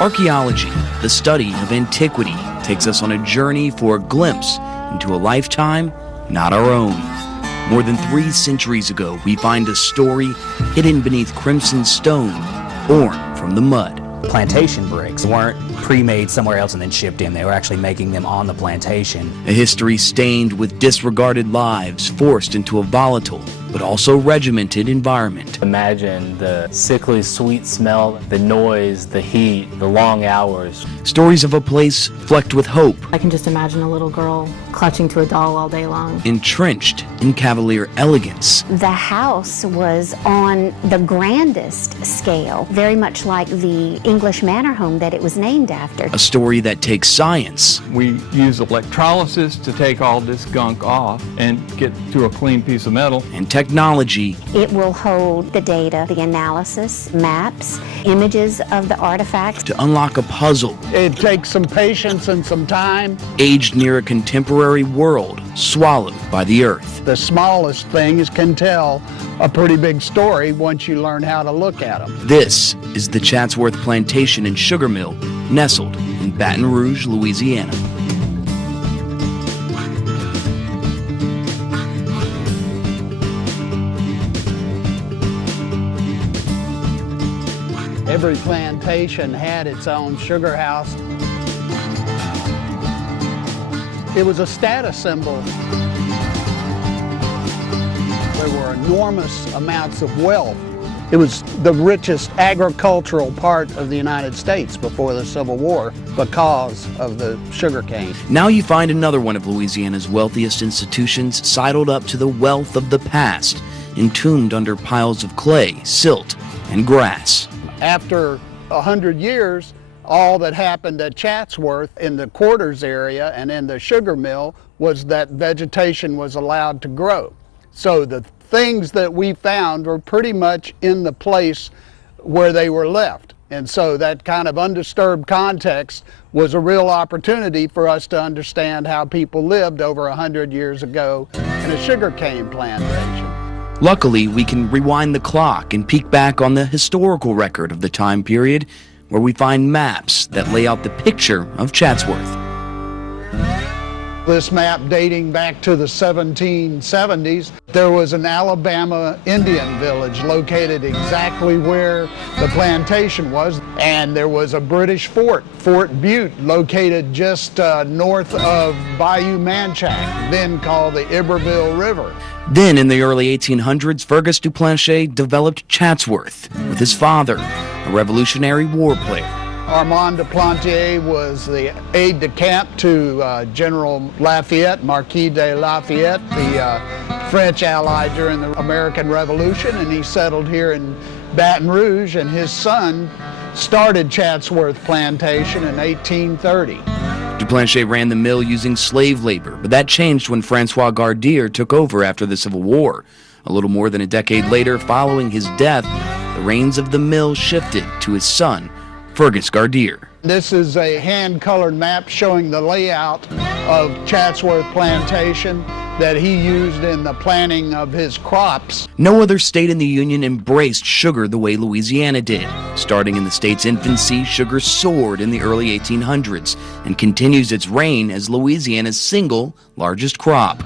Archaeology, the study of antiquity, takes us on a journey for a glimpse into a lifetime not our own. More than 3 centuries ago, we find a story hidden beneath crimson stone, born from the mud. Plantation bricks weren't pre-made somewhere else and then shipped in. They were actually making them on the plantation. A history stained with disregarded lives forced into a volatile but also regimented environment. Imagine the sickly sweet smell, the noise, the heat, the long hours. Stories of a place flecked with hope. I can just imagine a little girl clutching to a doll all day long. Entrenched in cavalier elegance. The house was on the grandest scale, very much like the English manor home that it was named after. A story that takes science. We use electrolysis to take all this gunk off and get to a clean piece of metal. And technology. It will hold the data, the analysis, maps, images of the artifacts. To unlock a puzzle. It takes some patience and some time. Aged near a contemporary world, swallowed by the earth. The smallest things can tell a pretty big story once you learn how to look at them. This is the Chatsworth Plantation and Sugar Mill, nestled in Baton Rouge, Louisiana. Every plantation had its own sugar house. It was a status symbol. There were enormous amounts of wealth. It was the richest agricultural part of the United States before the Civil War because of the sugar cane. Now you find another one of Louisiana's wealthiest institutions sidled up to the wealth of the past, entombed under piles of clay, silt, and grass. After 100 years, all that happened at Chatsworth in the quarters area and in the sugar mill was that vegetation was allowed to grow. So the things that we found were pretty much in the place where they were left. And so that kind of undisturbed context was a real opportunity for us to understand how people lived over 100 years ago in a sugarcane plantation. Luckily, we can rewind the clock and peek back on the historical record of the time period, where we find maps that lay out the picture of Chatsworth. This map dating back to the 1770s, there was an Alabama Indian village located exactly where the plantation was, and there was a British fort, Fort Butte, located just north of Bayou Manchac, then called the Iberville River. Then, in the early 1800s, Fergus du Plancher developed Chatsworth with his father, a Revolutionary War player. Armand de Plantier was the aide-de-camp to General Lafayette, Marquis de Lafayette, the French ally during the American Revolution, and he settled here in Baton Rouge, and his son started Chatsworth Plantation in 1830. Du Plancher ran the mill using slave labor, but that changed when Francois Gardier took over after the Civil War. A little more than a decade later, following his death, the reins of the mill shifted to his son, Fergus Gardier. This is a hand-colored map showing the layout of Chatsworth Plantation that he used in the planting of his crops. No other state in the Union embraced sugar the way Louisiana did. Starting in the state's infancy, sugar soared in the early 1800s and continues its reign as Louisiana's single largest crop.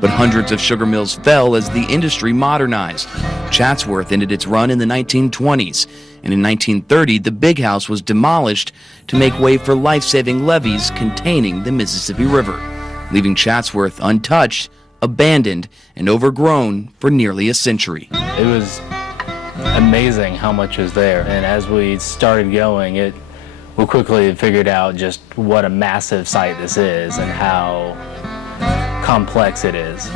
But hundreds of sugar mills fell as the industry modernized. Chatsworth ended its run in the 1920s, and in 1930 the big house was demolished to make way for life-saving levees containing the Mississippi River, leaving Chatsworth untouched, abandoned, and overgrown for nearly a century. It was amazing how much was there, and as we started going, we quickly figured out just what a massive site this is and how complex it is.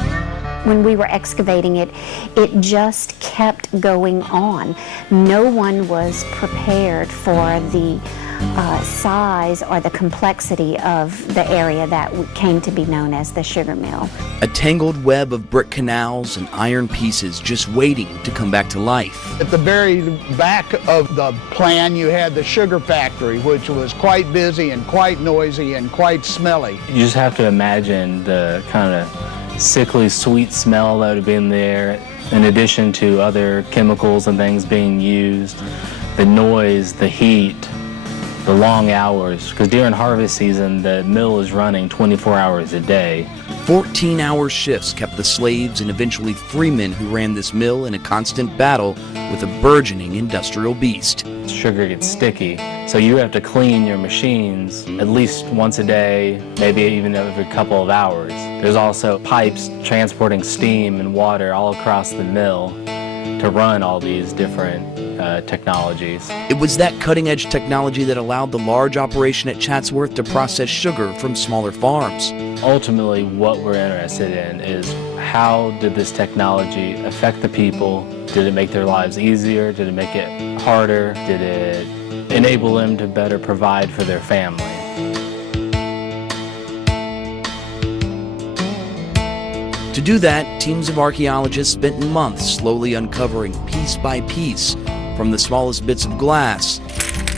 When we were excavating it, it just kept going on. No one was prepared for the size or the complexity of the area that came to be known as the sugar mill. A tangled web of brick canals and iron pieces just waiting to come back to life. At the very back of the plan, you had the sugar factory, which was quite busy and quite noisy and quite smelly. You just have to imagine the kind of sickly sweet smell that would have been there, in addition to other chemicals and things being used, the noise, the heat, the long hours, because during harvest season, the mill is running 24 hours a day. 14-hour shifts kept the slaves and eventually freemen who ran this mill in a constant battle with a burgeoning industrial beast. Sugar gets sticky, so you have to clean your machines at least once a day, maybe even every couple of hours. There's also pipes transporting steam and water all across the mill to run all these different technologies. It was that cutting-edge technology that allowed the large operation at Chatsworth to process sugar from smaller farms. Ultimately, what we're interested in is how did this technology affect the people? Did it make their lives easier? Did it make it harder? Did it enable them to better provide for their family? To do that, teams of archaeologists spent months slowly uncovering piece by piece, from the smallest bits of glass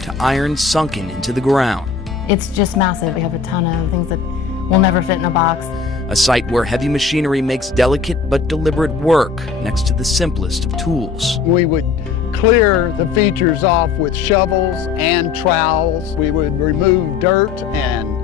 to iron sunken into the ground. It's just massive. We have a ton of things that will never fit in a box. A site where heavy machinery makes delicate but deliberate work next to the simplest of tools. We would clear the features off with shovels and trowels. We would remove dirt and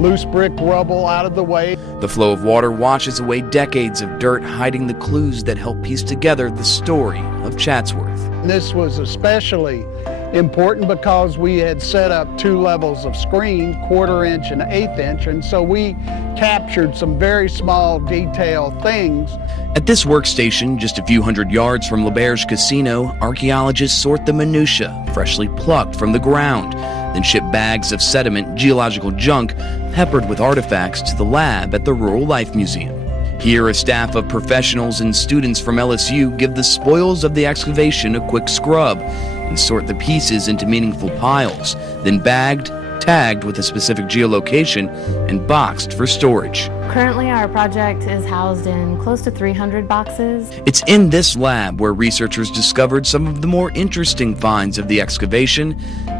loose brick rubble out of the way. The flow of water washes away decades of dirt, hiding the clues that help piece together the story of Chatsworth. This was especially important because we had set up 2 levels of screen, 1/4 inch and 1/8 inch, and so we captured some very small detail things. At this workstation, just a few hundred yards from L'Auberge Casino, archaeologists sort the minutiae freshly plucked from the ground, then ship bags of sediment, geological junk, peppered with artifacts to the lab at the Rural Life Museum. Here, a staff of professionals and students from LSU give the spoils of the excavation a quick scrub and sort the pieces into meaningful piles, then bagged, tagged with a specific geolocation, and boxed for storage. Currently, our project is housed in close to 300 boxes. It's in this lab where researchers discovered some of the more interesting finds of the excavation: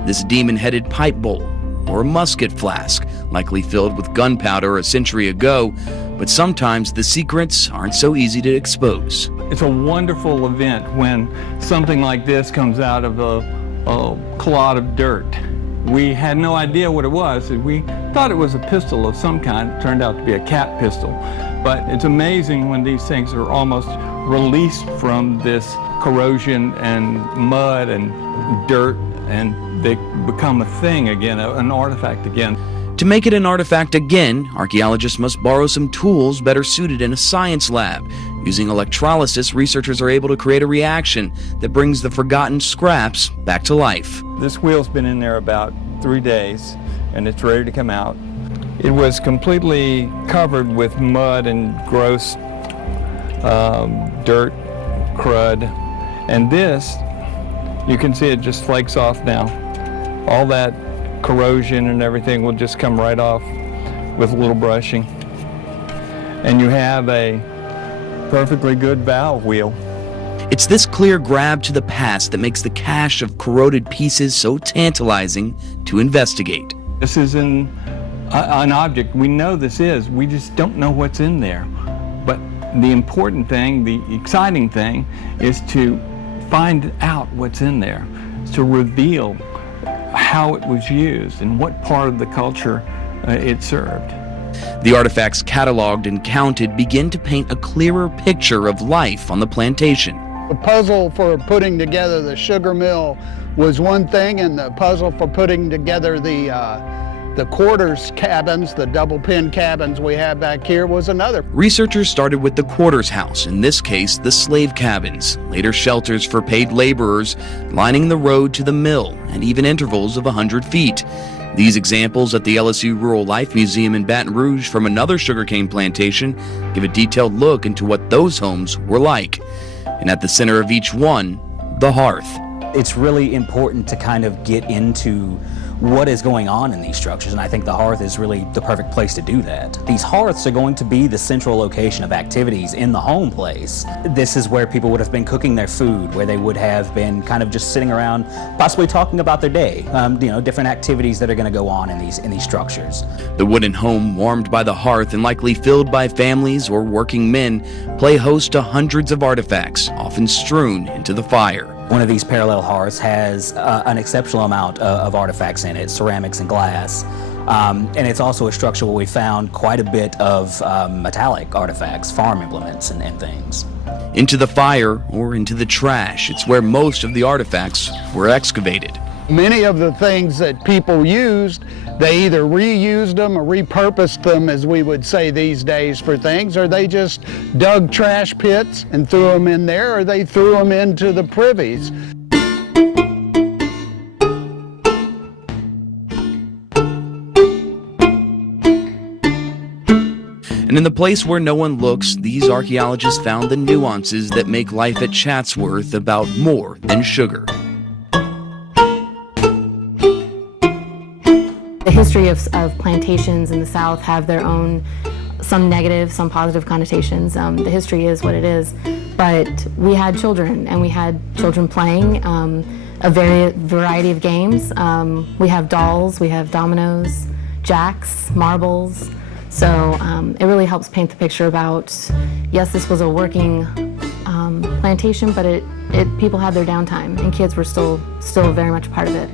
this demon-headed pipe bowl, or a musket flask, likely filled with gunpowder a century ago, but sometimes the secrets aren't so easy to expose. It's a wonderful event when something like this comes out of a clod of dirt. We had no idea what it was. We thought it was a pistol of some kind. It turned out to be a cat pistol. But it's amazing when these things are almost released from this corrosion and mud and dirt, and they become a thing again, an artifact again. To make it an artifact again, archaeologists must borrow some tools better suited in a science lab. Using electrolysis, researchers are able to create a reaction that brings the forgotten scraps back to life. This wheel's been in there about 3 days, and it's ready to come out. It was completely covered with mud and gross dirt, crud, and this, you can see it just flakes off now. All that corrosion and everything will just come right off with a little brushing. And you have a perfectly good valve wheel. It's this clear grab to the past that makes the cache of corroded pieces so tantalizing to investigate. This is an object. We know this is. We just don't know what's in there. But the important thing, the exciting thing, is to find out what's in there, to reveal how it was used and what part of the culture it served. The artifacts cataloged and counted begin to paint a clearer picture of life on the plantation. The puzzle for putting together the sugar mill was one thing, and the puzzle for putting together the quarters cabins, the double pin cabins we have back here, was another. Researchers started with the quarters house, in this case the slave cabins, later shelters for paid laborers lining the road to the mill at even intervals of 100 feet. These examples at the LSU Rural Life Museum in Baton Rouge from another sugarcane plantation give a detailed look into what those homes were like. And at the center of each one, the hearth. It's really important to kind of get into what is going on in these structures, and I think the hearth is really the perfect place to do that. These hearths are going to be the central location of activities in the home place. This is where people would have been cooking their food, where they would have been kind of just sitting around, possibly talking about their day, different activities that are going to go on in these structures. The wooden home, warmed by the hearth and likely filled by families or working men, play host to hundreds of artifacts, often strewn into the fire. One of these parallel hearths has an exceptional amount of artifacts in it, ceramics and glass. And it's also a structure where we found quite a bit of metallic artifacts, farm implements and things. Into the fire or into the trash, it's where most of the artifacts were excavated. Many of the things that people used, they either reused them or repurposed them, as we would say these days, for things, or they just dug trash pits and threw them in there, or they threw them into the privies. And in the place where no one looks, these archaeologists found the nuances that make life at Chatsworth about more than sugar. The history of plantations in the South have their own, some negative, some positive connotations. The history is what it is. But we had children, and we had children playing a variety of games. We have dolls, we have dominoes, jacks, marbles. So it really helps paint the picture about, yes, this was a working plantation, but people had their downtime, and kids were still very much a part of it.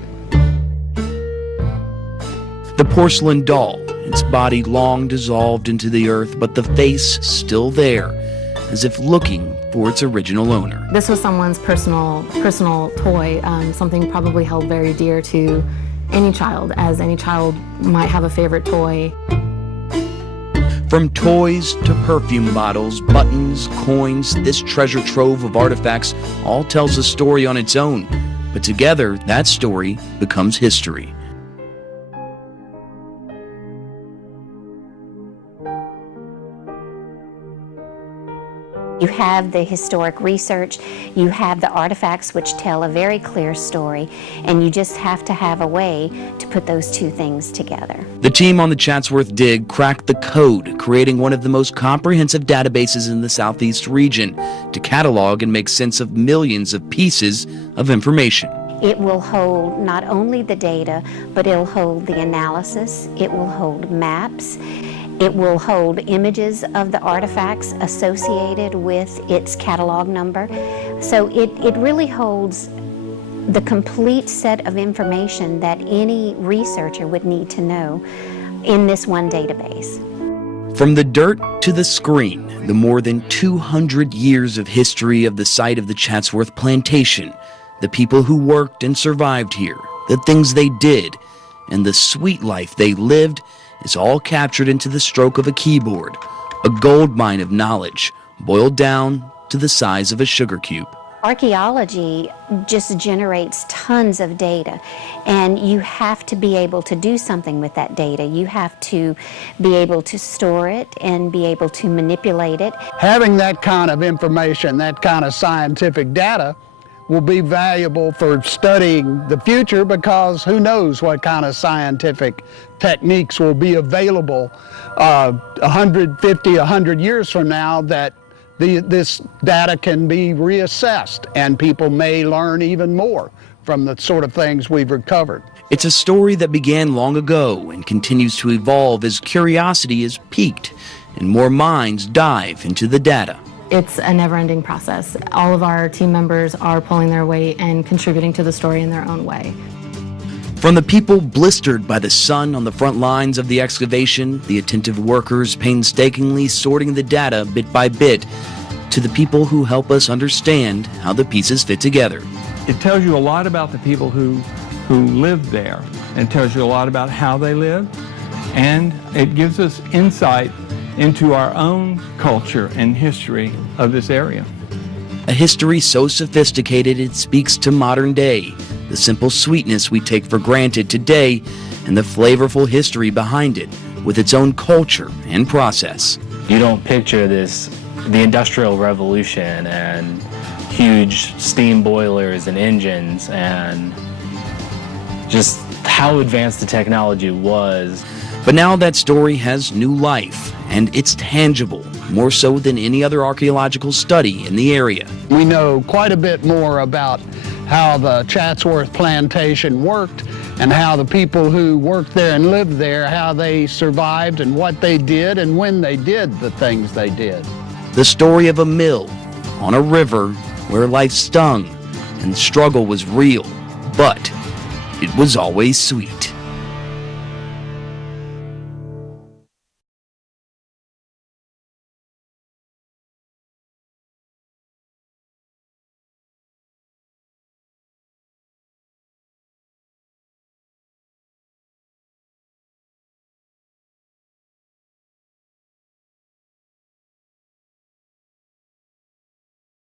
The porcelain doll, its body long dissolved into the earth, but the face still there, as if looking for its original owner. This was someone's personal toy, something probably held very dear to any child, as any child might have a favorite toy. From toys to perfume bottles, buttons, coins, this treasure trove of artifacts all tells a story on its own. But together, that story becomes history. You have the historic research, you have the artifacts which tell a very clear story, and you just have to have a way to put those two things together. The team on the Chatsworth dig cracked the code, creating one of the most comprehensive databases in the Southeast region to catalog and make sense of millions of pieces of information. It will hold not only the data, but it'll hold the analysis, it will hold maps, it will hold images of the artifacts associated with its catalog number. So it really holds the complete set of information that any researcher would need to know in this one database. From the dirt to the screen, the more than 200 years of history of the site of the Chatsworth plantation, the people who worked and survived here, the things they did, and the sweet life they lived is all captured into the stroke of a keyboard, a gold mine of knowledge, boiled down to the size of a sugar cube. Archaeology just generates tons of data, and you have to be able to do something with that data. You have to be able to store it and be able to manipulate it. Having that kind of information, that kind of scientific data, will be valuable for studying the future, because who knows what kind of scientific techniques will be available 100 years from now, that this data can be reassessed, and people may learn even more from the sort of things we've recovered. It's a story that began long ago and continues to evolve as curiosity is piqued and more minds dive into the data. It's a never-ending process. All of our team members are pulling their weight and contributing to the story in their own way. From the people blistered by the sun on the front lines of the excavation, the attentive workers painstakingly sorting the data bit by bit, to the people who help us understand how the pieces fit together. It tells you a lot about the people who lived there. It tells you a lot about how they lived, and it gives us insight into our own culture and history of this area. A history so sophisticated it speaks to modern day, the simple sweetness we take for granted today, and the flavorful history behind it, with its own culture and process. You don't picture this, the Industrial Revolution and huge steam boilers and engines and just how advanced the technology was. But now that story has new life, and it's tangible, more so than any other archaeological study in the area. We know quite a bit more about how the Chatsworth plantation worked, and how the people who worked there and lived there, how they survived and what they did and when they did the things they did. The story of a mill on a river where life stung and the struggle was real, but it was always sweet.